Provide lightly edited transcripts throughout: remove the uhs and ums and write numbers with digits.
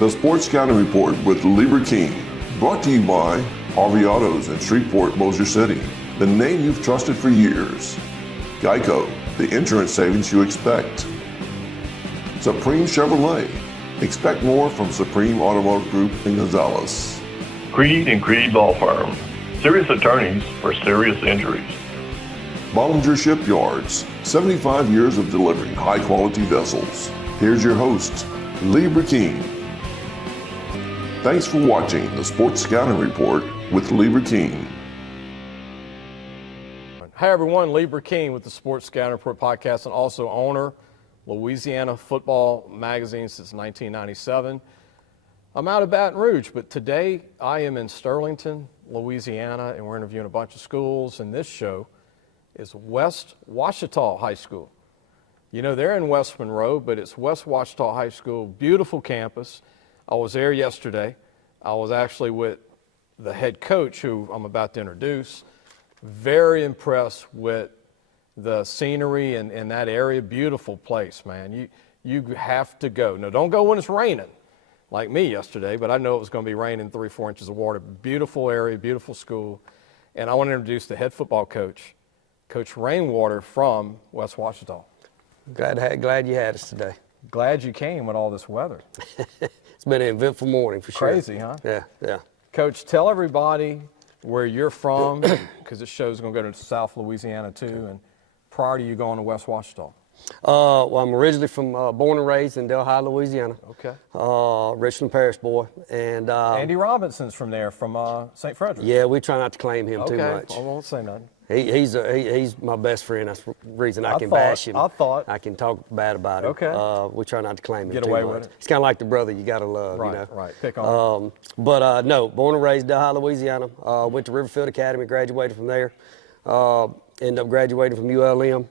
The Sports Scouting Report with Lieber King, brought to you by Harvey Autos in Shreveport, Bossier City, the name you've trusted for years. Geico, the insurance savings you expect. Supreme Chevrolet, expect more from Supreme Automotive Group in Gonzales. Creed and Creed Law Firm, serious attorneys for serious injuries. Bollinger Shipyards, 75 years of delivering high-quality vessels. Here's your host, Lieber King. Thanks for watching the Sports Scouting Report with Lieber King. Hi everyone, Lieber King with the Sports Scouting Report podcast and also owner, Louisiana Football Magazine since 1997. I'm out of Baton Rouge, but today I am in Sterlington, Louisiana, and we're interviewing a bunch of schools, and this show is West Ouachita High School. You know, they're in West Monroe, but it's West Ouachita High School, beautiful campus. I was there yesterday. I was actually with the head coach, who I'm about to introduce. Very impressed with the scenery in that area. Beautiful place, man. You have to go. Now, don't go when it's raining, like me yesterday, but I know it was going to be raining 3-4 inches of water. Beautiful area, beautiful school. And I want to introduce the head football coach, Coach Rainwater from West Ouachita. Glad you had us today. Glad you came with all this weather. It's been an eventful morning for sure. Crazy, huh? Yeah. Coach, tell everybody where you're from, because this show's going to go to South Louisiana too, and prior to you going to West Ouachita. Well, I'm originally from, born and raised in Delhi, Louisiana. Okay. Richland Parish boy. And Andy Robinson's from there, from St. Frederick. yeah, we try not to claim him too Okay, much. I won't say nothing. He's my best friend. That's the reason I can thought- bash him. I thought. I can talk bad about him. Okay. We try not to claim him Get too away much. with it. He's kind of like the brother you gotta love, Right, you know. right. Pick on him. But no, born and raised Delhi, Louisiana. Went to Riverfield Academy, graduated from there. Ended up graduating from ULM.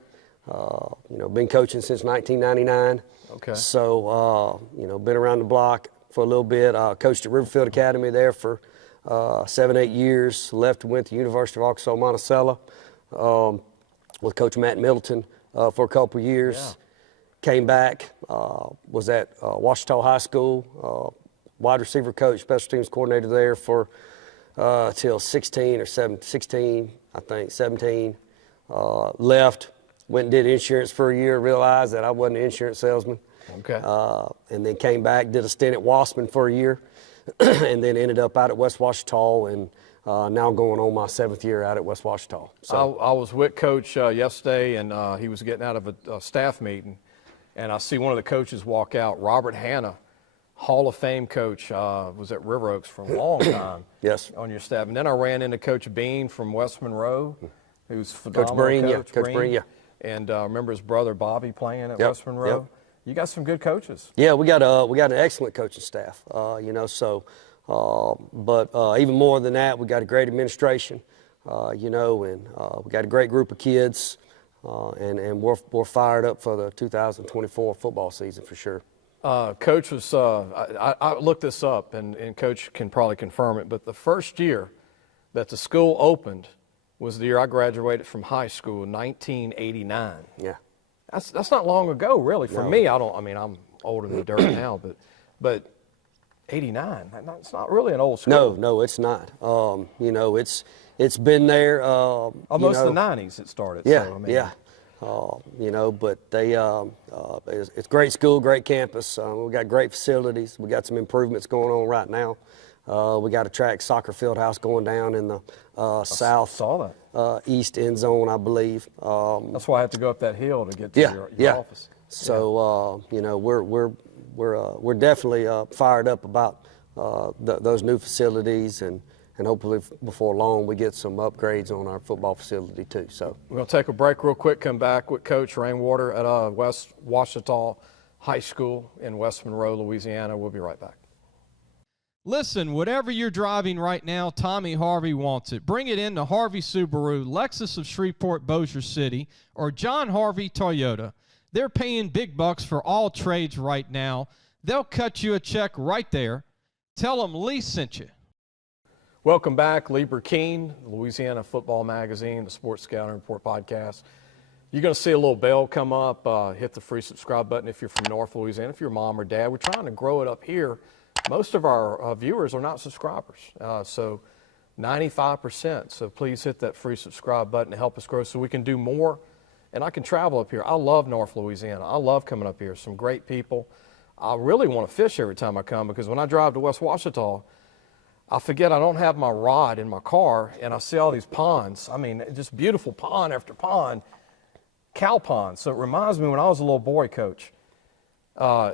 Been coaching since 1999. Okay. So, been around the block for a little bit. Coached at Riverfield Academy there for 7-8 years. Left and went to University of Arkansas, Monticello with Coach Matt Middleton for a couple years. Yeah. Came back, was at Ouachita High School, wide receiver coach, special teams coordinator there for till 16, I think, 17. Left, went and did insurance for a year, realized that I wasn't an insurance salesman. Okay. And then came back, did a stint at Wassman for a year, and then ended up out at West Ouachita, and now going on my 7th year out at West Ouachita. So I was with Coach yesterday, and he was getting out of a staff meeting, and I see one of the coaches walk out, Robert Hanna, Hall of Fame coach, was at River Oaks for a long time. Yes. On your staff. And then I ran into Coach Bean from West Monroe, who's phenomenal. Coach Breen, yeah. And I remember his brother Bobby playing at Yep, West Monroe. yep. You got some good coaches. yeah, we got an excellent coaching staff, but even more than that, we got a great administration, and we got a great group of kids, and we're fired up for the 2024 football season for sure. Coach was, I looked this up, and Coach can probably confirm it, but the first year that the school opened was the year I graduated from high school in 1989. Yeah. That's not long ago, really. For No. me, I'm older than the dirt now, but 89, it's not really an old school. No, it's not. It's been there. Almost the 90s it started. Yeah, so, I mean, yeah. But they, it's great school, great campus. We got great facilities. We got some improvements going on right now. We got a track soccer field house going down in the south saw that. east end zone, I believe. That's why I had to go up that hill to get to your office. So we're definitely fired up about those new facilities, and hopefully before long we get some upgrades on our football facility too. So We're going to take a break real quick, come back with Coach Rainwater at West Ouachita High School in West Monroe, Louisiana. We'll be right back. Listen, whatever you're driving right now, Tommy Harvey wants it. Bring it in to Harvey Subaru, Lexus of Shreveport, Bossier City, or John Harvey Toyota. They're paying big bucks for all trades right now. They'll cut you a check right there. Tell them Lee sent you. Welcome back, Lieber King, Louisiana Football Magazine, the Sports Scouting Report podcast. You're going to see a little bell come up. Hit the free subscribe button if you're from North Louisiana, if you're mom or dad. We're trying to grow it up here most of our viewers are not subscribers. So 95%. So please hit that free subscribe button to help us grow so we can do more. And I can travel up here. I love North Louisiana. I love coming up here. Some great people. I really want to fish every time I come because when I drive to West Ouachita, I forget I don't have my rod in my car, and I see all these ponds. I mean, just beautiful pond after pond, cow ponds. So it reminds me when I was a little boy, Coach,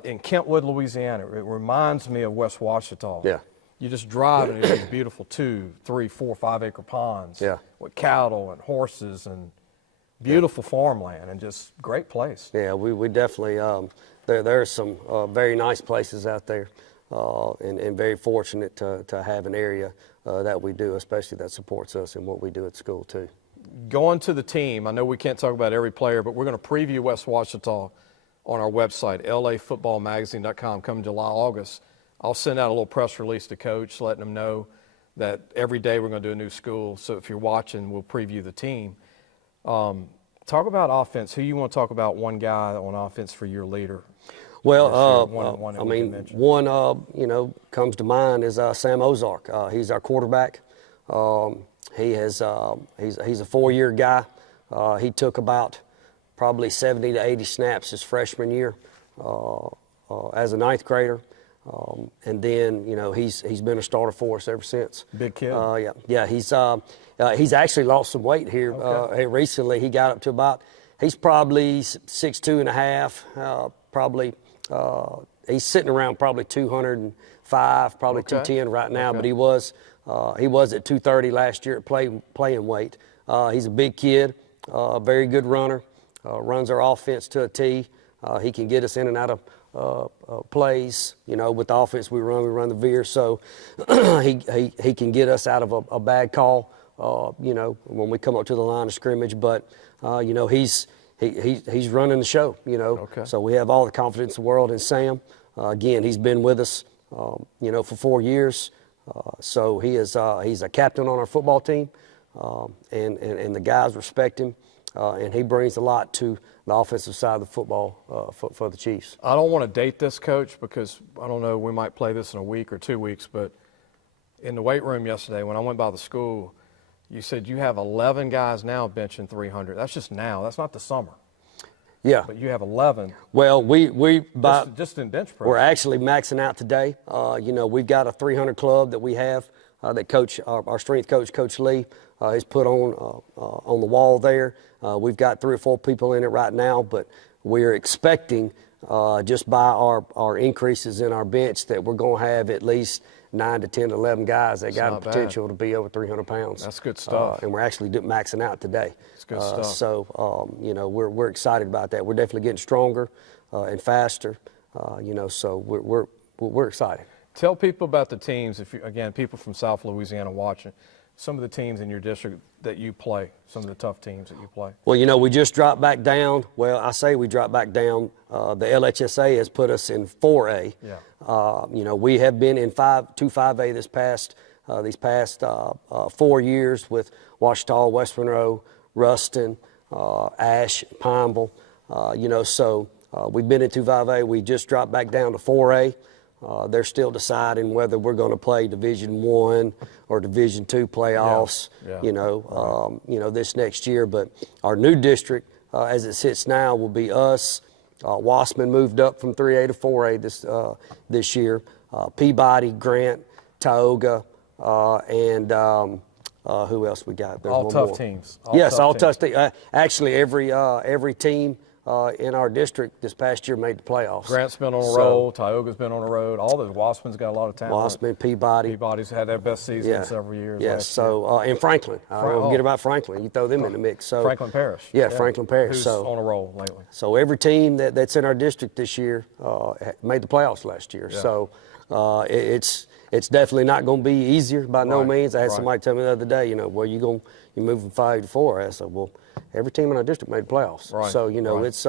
in Kentwood, Louisiana. It reminds me of West Ouachita. Yeah. You just drive and it's these beautiful 2, 3, 4, 5 acre ponds with cattle and horses and beautiful farmland and just great place. Yeah, we definitely, there are some very nice places out there and very fortunate to have an area that we do, especially that supports us in what we do at school too. Going to the team, I know we can't talk about every player, but we're going to preview West Ouachita on our website, lafootballmagazine.com, come July, August. I'll send out a little press release to Coach letting them know that every day we're going to do a new school. So if you're watching, we'll preview the team. Talk about offense. Who you want to talk about one guy on offense for your leader? Well, one I mean, one you know, comes to mind is Sam Ozark. He's our quarterback. He's a 4-year guy. He took about probably 70 to 80 snaps his freshman year as a 9th grader. And then, you know, he's been a starter for us ever since. Big kid. Yeah. He's actually lost some weight here. Okay. Recently, he got up to about. He's probably 6'2" and a half. He's sitting around probably 205, probably 210 right now. But he was at 230 last year at playing weight. He's a big kid, very good runner. Runs our offense to a T. He can get us in and out of plays, you know, with the offense we run the veer, so he can get us out of a bad call, you know, when we come up to the line of scrimmage. But you know, he's running the show, you know. Okay. So we have all the confidence in the world in Sam. Again, he's been with us, you know, for 4 years. So he's a captain on our football team, and the guys respect him, and he brings a lot to the offensive side of the football for the Chiefs. I don't want to date this, Coach, because I don't know, we might play this in a week or 2 weeks, but in the weight room yesterday when I went by the school, you said you have 11 guys now benching 300. That's just now. That's not the summer. Yeah. But you have 11. Well, we just in bench press. We're actually maxing out today. You know, we've got a 300 club that we have that Coach, our strength coach, Coach Lee, has put on the wall there. We've got 3 or 4 people in it right now, but we're expecting just by our increases in our bench that we're going to have at least 9 to 10 to 11 guys that got the potential to be over 300 pounds. That's good stuff. And we're actually maxing out today. That's good stuff. So, you know, we're excited about that. We're definitely getting stronger and faster, you know, so we're excited. Tell people about the teams, again, people from South Louisiana watching, some of the teams in your district that you play, some of the tough teams that you play. Well, you know, we just dropped back down. Well, I say we dropped back down. The LHSA has put us in 4A. Yeah. You know, we have been in 5A these past 4 years with Ouachita, West Monroe, Ruston, Ash, Pineville. You know, so we've been in 5A. We just dropped back down to 4A. They're still deciding whether we're going to play Division I or Division II playoffs. Yeah. You know, this next year. But our new district, as it sits now, will be us. Wasserman moved up from 3A to 4A this year. Peabody, Grant, Tioga, and who else we got? There's all tough teams. All tough teams. Actually, every team in our district this past year made the playoffs. Grant's been on a roll. Tioga's been on a road. All the Wasserman's got a lot of talent. Wasserman, Peabody. Peabody's had their best season in several years. Yes. So and Franklin. I don't forget about Franklin. You throw them in the mix. So Franklin Parish. Yeah, Franklin Parish. Who's on a roll lately. So every team that's in our district this year made the playoffs last year. Yeah. So it's definitely not going to be easier by no means. I had somebody tell me the other day, you know, well, you move from 5 to 4. I said, well, every team in our district made the playoffs. Right. So you know, it's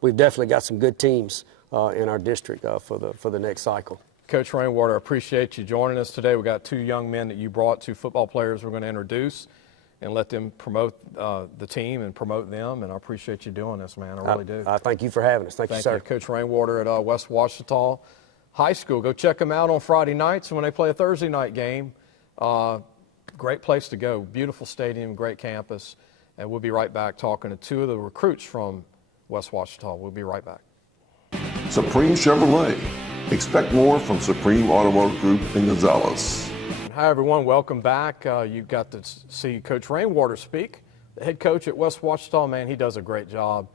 we've definitely got some good teams in our district for the next cycle. Coach Rainwater, I appreciate you joining us today. We got 2 young men that you brought, 2 football players we're going to introduce and let them promote the team and promote them. And I appreciate you doing this, man. I really do. I thank you for having us. Thank you, sir. Coach Rainwater at West Ouachita. High School. Go check them out on Friday nights when they play a Thursday night game. Great place to go. Beautiful stadium, great campus. And we'll be right back talking to two of the recruits from West Ouachita. We'll be right back. Supreme Chevrolet. Expect more from Supreme Automotive Group in Gonzales. Hi, everyone. Welcome back. You got to see Coach Rainwater speak. The head coach at West Ouachita, man, he does a great job.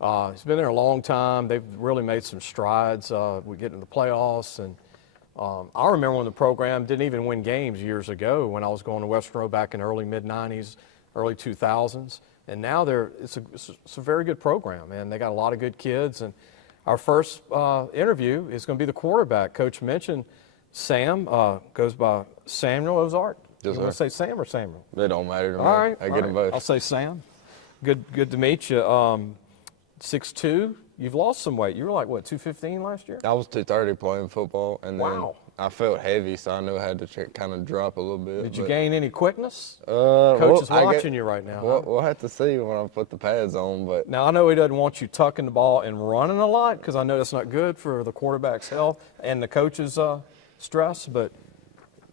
He's been there a long time. They've really made some strides. We get into the playoffs. And I remember when the program didn't even win games years ago when I was going to Western Road back in the early mid-'90s, early 2000s. And now it's a very good program, and they got a lot of good kids. And our first interview is going to be the quarterback. Coach mentioned Sam, goes by Samuel Ozark. Yes, you want to say Sam or Samuel? It don't matter to me. All right. I get them both. I'll say Sam. Good to meet you. 6'2". You've lost some weight. You were like, what, 215 last year? I was 230 playing football, and then Wow. I felt heavy, so I knew I had to kind of drop a little bit. Did you gain any quickness? Coach Coach is watching you right now. Huh? We'll have to see when I put the pads on, but Now, I know he doesn't want you tucking the ball and running a lot because I know that's not good for the quarterback's health and the coach's stress, but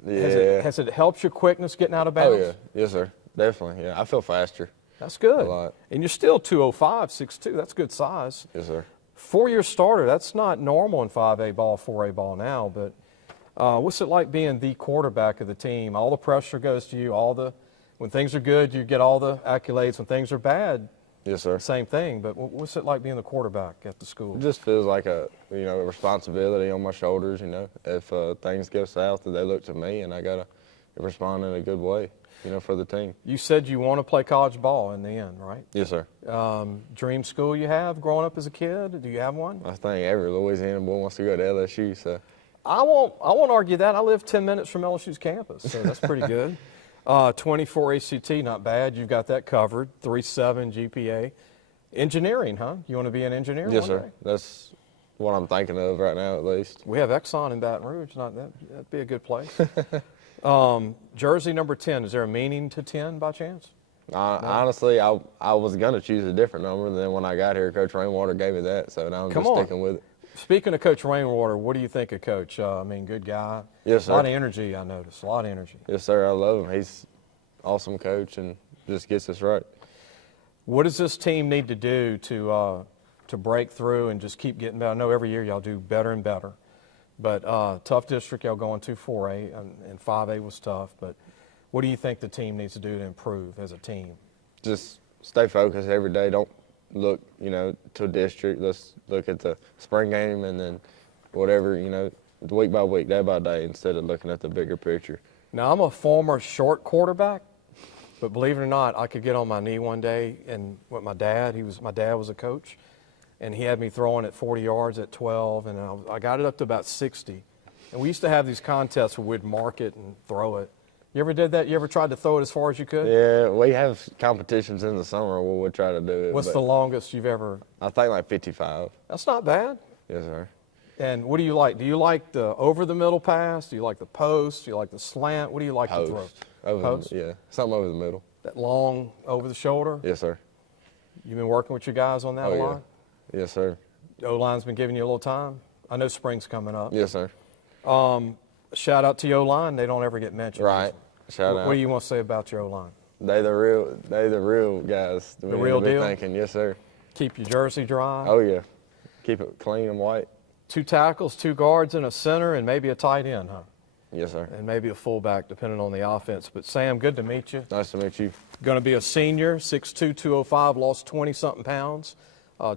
yeah. has it helped your quickness getting out of Oh, bounds? yeah. Yes, sir. Definitely, yeah. I feel faster. That's good. A lot. And you're still 205, 6'2". That's good size. Yes, sir. 4-year starter, that's not normal in 5A ball, 4A ball now, but what's it like being the quarterback of the team? All the pressure goes to you. When things are good, you get all the accolades. When things are bad, Yes, sir. same thing. But what's it like being the quarterback at the school? It just feels like a responsibility on my shoulders, If things go south, they look to me, and I got to respond in a good way, for the team. You said you want to play college ball in the end, right? Yes, sir. Dream school you have growing up as a kid? Do you have one? I think every Louisiana boy wants to go to LSU, so. I won't argue that. I live 10 minutes from LSU's campus, so that's pretty good. 24 ACT, not bad. You've got that covered. 3.7 GPA. Engineering, huh? You want to be an engineer? Yes, one sir. day? That's what I'm thinking of right now, at least. We have Exxon in Baton Rouge. That'd be a good place. Jersey number 10. Is there a meaning to 10 by chance? Honestly, I was going to choose a different number. Then when I got here, Coach Rainwater gave me that, so now I'm just sticking with it. Speaking of Coach Rainwater, what do you think of Coach? Good guy. Yes, sir. A lot of energy, I noticed. A lot of energy. Yes, sir. I love him. He's an awesome coach and just gets us right. What does this team need to do to break through and just keep getting better? I know every year y'all do better and better, but tough district, y'all going to 4A, and 5A was tough. But what do you think the team needs to do to improve as a team? Just stay focused every day. Don't look, to district. Let's look at the spring game and then whatever, week by week, day by day, instead of looking at the bigger picture. Now, I'm a former short quarterback, but believe it or not, I could get on my knee one day and with my dad was a coach, and he had me throwing at 40 yards at 12, and I got it up to about 60. And we used to have these contests where we'd mark it and throw it. You ever did that? You ever tried to throw it as far as you could? Yeah, we have competitions in the summer where we'll try to do it. What's the longest you've ever? I think like 55. That's not bad. Yes, sir. And what do you like? Do you like the over-the-middle pass? Do you like the post? Do you like the slant? What do you like to throw? Post. Yeah, something over the middle. That long over the shoulder? Yes, sir. You've been working with your guys on that a lot? Yeah. Yes, sir. The O-line's been giving you a little time? I know spring's coming up. Yes, sir. Shout out to your O-line. They don't ever get mentioned. Right. Shout out. What do you want to say about your O-line? They the real guys. The real deal? Thinking, yes, sir. Keep your jersey dry? Oh, yeah. Keep it clean and white. 2 tackles, 2 guards, and a center, and maybe a tight end, huh? Yes, sir. And maybe a fullback, depending on the offense. But, Sam, good to meet you. Nice to meet you. Going to be a senior, 6'2", 205, lost 20-something pounds,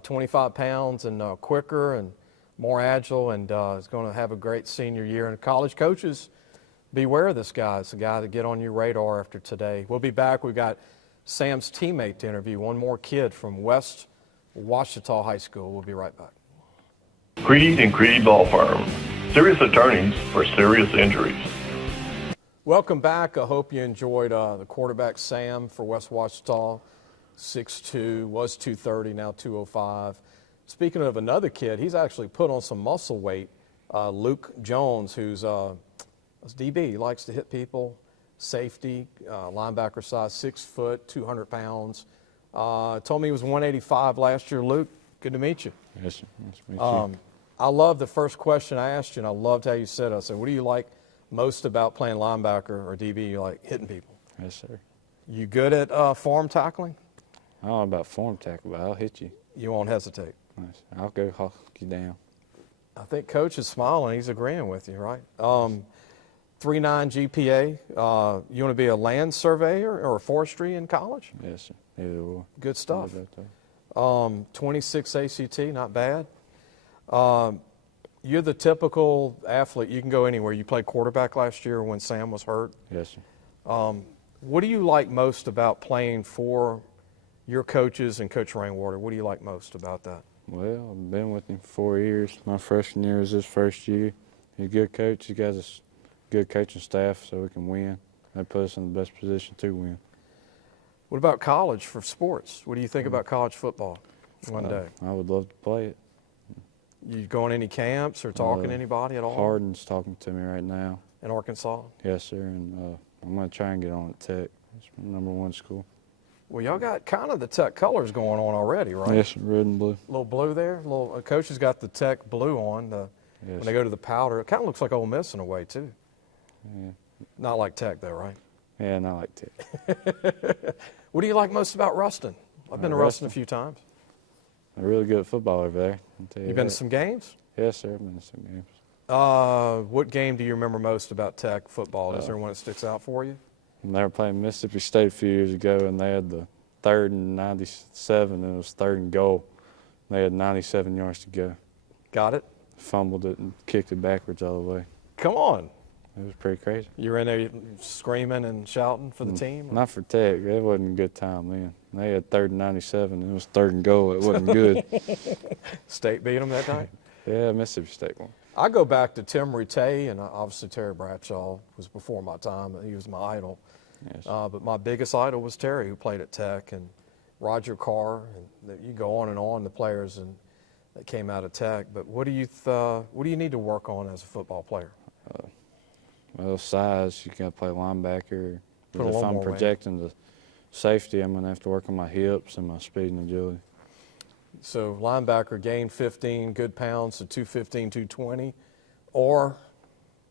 25 pounds, and quicker and more agile, and is going to have a great senior year. And college coaches, beware of this guy. It's a guy to get on your radar after today. We'll be back. We've got Sam's teammate to interview, one more kid from West Ouachita High School. We'll be right back. Creed and Creed Law Firm. Serious attorneys for serious injuries. Welcome back. I hope you enjoyed the quarterback, Sam, for West Ouachita. 6'2", was 230, now 205. Speaking of another kid, he's actually put on some muscle weight. Luke Jones, who's DB. He likes to hit people. Safety, linebacker size, 6 foot, 200 pounds. Told me he was 185 last year. Luke, good to meet you. Yes, sir. Nice to meet you. I love the first question I asked you, and I loved how you said it. I said, what do you like most about playing linebacker or DB? You like hitting people. Yes, sir. You good at form tackling? I don't know about form tackle, but I'll hit you. You won't hesitate. Nice. I'll go hawk you down. I think Coach is smiling. He's agreeing with you, right? 3.9 GPA. You want to be a land surveyor or a forestry in college? Yes, sir. Either or. Good stuff. Either or. 26 ACT, not bad. You're the typical athlete. You can go anywhere. You played quarterback last year when Sam was hurt. Yes, sir. What do you like most about playing for your coaches and Coach Rainwater? What do you like most about that? Well, I've been with him for 4 years. My freshman year was his first year. He's a good coach. He got us good coaching staff so we can win. They put us in the best position to win. What about college for sports? What do you think about college football one day? I would love to play it. You going any camps or talking to anybody at all? Hardin's talking to me right now. In Arkansas? Yes, sir, and I'm going to try and get on at Tech. It's my #1 school. Well, y'all got kind of the Tech colors going on already, right? Yes, sir, red and blue. A little blue there. Coach has got the Tech blue on. When they go to the powder, it kind of looks like Ole Miss in a way too. Yeah. Not like Tech though, right? Yeah, not like Tech. What do you like most about Ruston? I've been to Ruston a few times. They're really good at football over there. You been to some games? Yes, sir, I've been to some games. What game do you remember most about Tech football? Is there one that sticks out for you? And they were playing Mississippi State a few years ago, and they had the 3rd and 97, and it was 3rd and goal. They had 97 yards to go. Got it? Fumbled it and kicked it backwards all the way. Come on. It was pretty crazy. You were in there screaming and shouting for the team? Not for Tech. It wasn't a good time then. They had 3rd and 97, and it was 3rd and goal. It wasn't good. State beat them that night? Yeah, Mississippi State won. I go back to Tim Rattay, and obviously Terry Bradshaw was before my time. He was my idol. Yes. But my biggest idol was Terry, who played at Tech, and Roger Carr, and you go on, the players that came out of Tech. But what do you need to work on as a football player? Well, size. You got to play linebacker. Put a If little I'm more weight. projecting the safety, I'm going to have to work on my hips and my speed and agility. So linebacker, gain 15 good pounds to 215, 220, or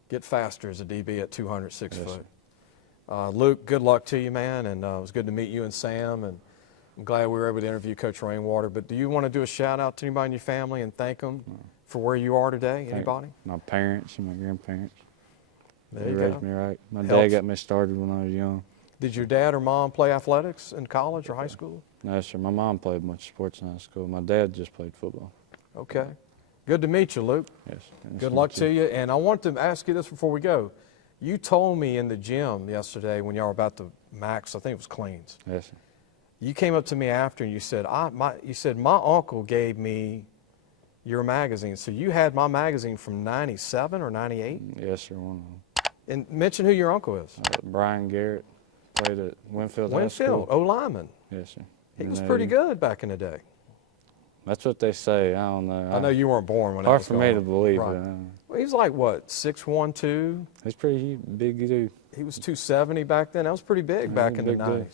get faster as a DB at 206 Yes, foot. Luke, good luck to you, man, and it was good to meet you and Sam, and I'm glad we were able to interview Coach Rainwater. But do you want to do a shout-out to anybody in your family and thank them for where you are today? Anybody? My parents and my grandparents. There They you raised go. me right. My Helps. dad got me started when I was young. Did your dad or mom play athletics in college or high school? No, sir. My mom played a bunch of sports in high school. My dad just played football. Okay. Good to meet you, Luke. Yes. Good luck to you. And I want to ask you this before we go. You told me in the gym yesterday when y'all were about to max, I think it was cleans. Yes, sir. You came up to me after and you said, my uncle gave me your magazine. So you had my magazine from 97 or 98? Yes, sir. One of them. And mention who your uncle is. Brian Garrett played at Winfield High School. Winfield, O-lineman. Yes, sir. He And was pretty good back in the day. That's what they say. I don't know. I know you weren't born when that Hard was for going me to on. believe, Right. but Well, he's like, what, 6'1", 2"? he's pretty big dude. He was 270 back then. That was pretty big back in the big dude.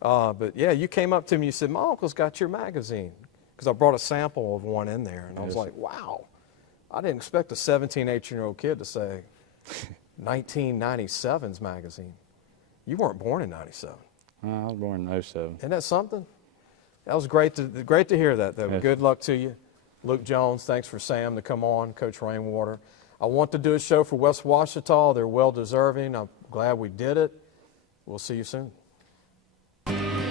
90s. But, yeah, you came up to me and you said, my uncle's got your magazine. Because I brought a sample of one in there. And I was Yes. like, wow. I didn't expect a 17, 18-year-old kid to say 1997's magazine. You weren't born in 97. I was born in 07. Isn't that something? That was great to hear that, though. Yes. Good luck to you. Luke Jones, thanks for Sam to come on, Coach Rainwater. I want to do a show for West Ouachita. They're well-deserving. I'm glad we did it. We'll see you soon.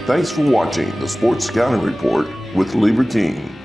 Thanks for watching the Sports Scouting Report with Lieber King.